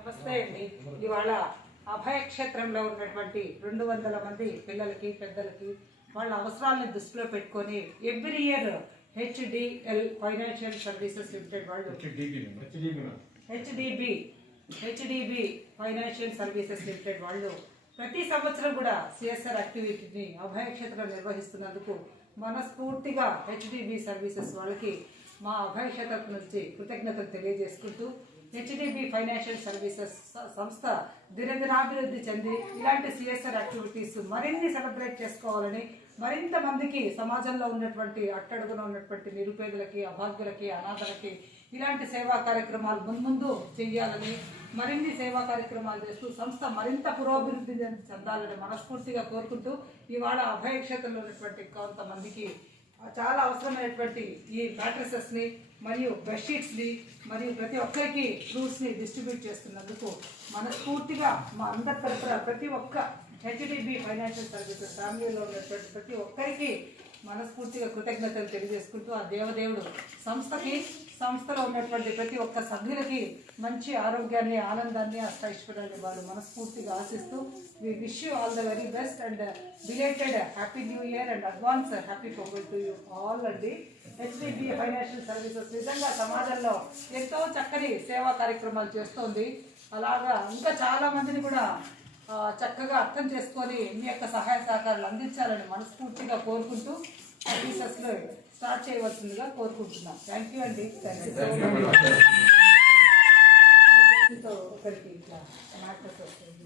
నమస్తే అండి. ఇవాళ అభయక్షేత్రంలో ఉన్నటువంటి 200 మంది పిల్లలకి పెద్దలకి వాళ్ళ అవసరాలను దృష్టిలో పెట్టుకొని every year HDL financial services limited వాళ్ళు హెచ్డిబి ఫైనాన్షియల్ సర్వీసెస్ లిమిటెడ్ వాళ్ళు ప్రతి సంవత్సరం కూడా సిఎస్ఆర్ యాక్టివిటీని అభయక్షేత్రం నిర్వహిస్తున్నందుకు మనస్ఫూర్తిగా హెచ్డిబి సర్వీసెస్ వాళ్ళకి మా అభయక్షేత్రం నుంచి కృతజ్ఞతలు తెలియజేసుకుంటూ హెచ్డిబి ఫైనాన్షియల్ సర్వీసెస్ సంస్థ దినదినాభివృద్ధి చెంది ఇలాంటి సిఎస్ఆర్ యాక్టివిటీస్ మరిన్ని సెలబ్రేట్ చేసుకోవాలని, మరింత మందికి సమాజంలో ఉన్నటువంటి అట్టడుగున ఉన్నటువంటి నిరుపేదలకి, అభాగ్యులకి, అనాథలకి ఇలాంటి సేవా కార్యక్రమాలు మున్ముందు చేయాలని, మరిన్ని సేవా కార్యక్రమాలు చేస్తూ సంస్థ మరింత పురోభివృద్ధి చెందాలని మనస్ఫూర్తిగా కోరుకుంటూ ఇవాళ అభయక్షేత్రంలో ఉన్నటువంటి కొంతమందికి చాలా అవసరమైనటువంటి ఈ మ్యాట్రసెస్ని మరియు బెడ్షీట్స్ని మరియు ప్రతి ఒక్కరికి ఫ్రూట్స్ని డిస్ట్రిబ్యూట్ చేస్తున్నందుకు మనస్ఫూర్తిగా మా అందరి తరఫున ప్రతి ఒక్క హెచ్డిబి ఫైనాన్షియల్ సర్వీసెస్ ఫ్యామిలీలో ఉన్నటువంటి ప్రతి ఒక్కరికి మనస్ఫూర్తిగా కృతజ్ఞతలు తెలియజేసుకుంటూ ఆ దేవదేవుడు సంస్థలో ఉన్నటువంటి ప్రతి ఒక్క సభ్యులకి మంచి ఆరోగ్యాన్ని, ఆనందాన్ని, అష్టైశ్వర్యాన్ని వాళ్ళు మనస్ఫూర్తిగా ఆశిస్తూ we wish you all the very best and belated happy new year and advance happy Pongal to you all అండి. హెచ్డిబి ఫైనాన్షియల్ సర్వీసెస్ నిజంగా సమాజంలో ఎంతో చక్కని సేవా కార్యక్రమాలు చేస్తోంది. అలాగా ఇంకా చాలా మందిని కూడా చక్కగా అర్థం చేసుకొని మీ యొక్క సహాయ సహకారాలు అందించాలని మనస్ఫూర్తిగా కోరుకుంటూ సర్వీసెస్లో స్టార్ట్ చేయవలసిందిగా కోరుకుంటున్నాం. థ్యాంక్ యూ అండి. ఒకరికి ఇట్లా మ్యాట్రస్ వస్తుంది.